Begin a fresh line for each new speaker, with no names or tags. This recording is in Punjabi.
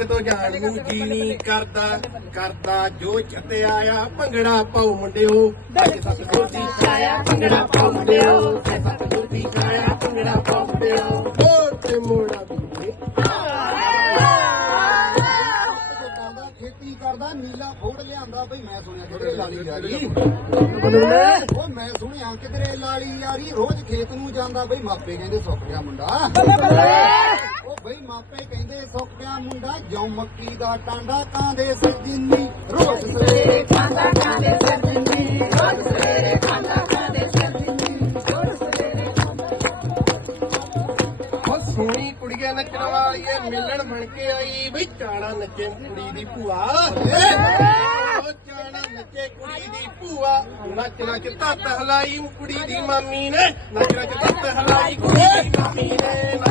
ਸਵਰਗ ਤੋਂ ਜਾਣ ਜੀ ਨਹੀਂ ਕਰਦਾ? ਕਰਦਾ ਜੋ ਚਤੇ ਆਇਆ ਭੰਗੜਾ ਪਾਉ ਮੁੰਡਿਓ। ਅੱਜ ਸੱਤ ਜੋਤੀ ਖਾਇਆ ਭੰਗੜਾ ਪਾਉ ਮੁੰਡਿਓ। ਅੱਜ ਸੱਤ ਜੋਤੀ ਖਾਇਆ ਭੰਗੜਾ ਪਾਉ ਮੁੰਡਿਓ। ਓ ਤੇ ਮੋੜਾ ਵੀ
ਕਰਦਾ ਖੇਤੀ ਕਰਦਾ ਨੀਲਾ ਫੋੜ ਲਿਆਂਦਾ। ਬਈ ਮੈਂ ਸੁਣਿਆ ਕਿਧਰੇ ਲਾਲੀ ਯਾਰੀ। ਉਹ ਮੈਂ ਸੁਣਿਆ ਕਿਧਰੇ ਲਾਲੀ ਯਾਰੀ। ਰੋਜ਼ ਖੇਤ ਨੂੰ ਜਾਂਦਾ। ਬਈ ਮਾਪੇ ਕਹਿੰਦੇ ਸੁੱਕ ਗਿਆ ਮੁੰਡਾ। ਬਈ ਮਾਪੇ ਕਹਿੰਦੇ ਸੁੱਕ ਗਿਆ ਮੁੰਡਾ ਜੌ ਮੱਕੀ ਦਾ ਟਾਂਡਾ ਕਾਂਦੇ ਸਜਿੰਨੀ ਰੋਜ਼ ਸਵੇਰੇ ਖਾਂਦਾ ਕਾਂਦੇ ਸਜਿੰਨੀ ਰੋਜ਼ ਸਵੇਰੇ ਖਾਂਦਾ ਕਾਂਦੇ ਸਜਿੰਨੀ ਰੋਜ਼ ਸਵੇਰੇ
ਉਹ ਸੋਹਣੀ ਕੁੜੀਆਂ ਨੱਚਣ ਵਾਲੀ ਏ ਮਿਲਣ ਬਣ ਕੇ ਆਈ ਬਈ ਚਾਣਾ ਨੱਚੇ ਕੁੜੀ ਦੀ ਭੂਆ। ਉਹ ਚਾਣਾ ਨੱਚੇ ਕੁੜੀ ਦੀ ਭੂਆ। ਨੱਚ ਨੱਚ ਤੱਤ ਹਲਾਈ ਕੁੜੀ ਦੀ ਮਾਮੀ ਨੇ। ਨੱਚ ਨੱਚ ਤੱਤ ਹਲਾਈ ਕੁੜੀ ਦੀ ਮਾਮੀ ਨੇ।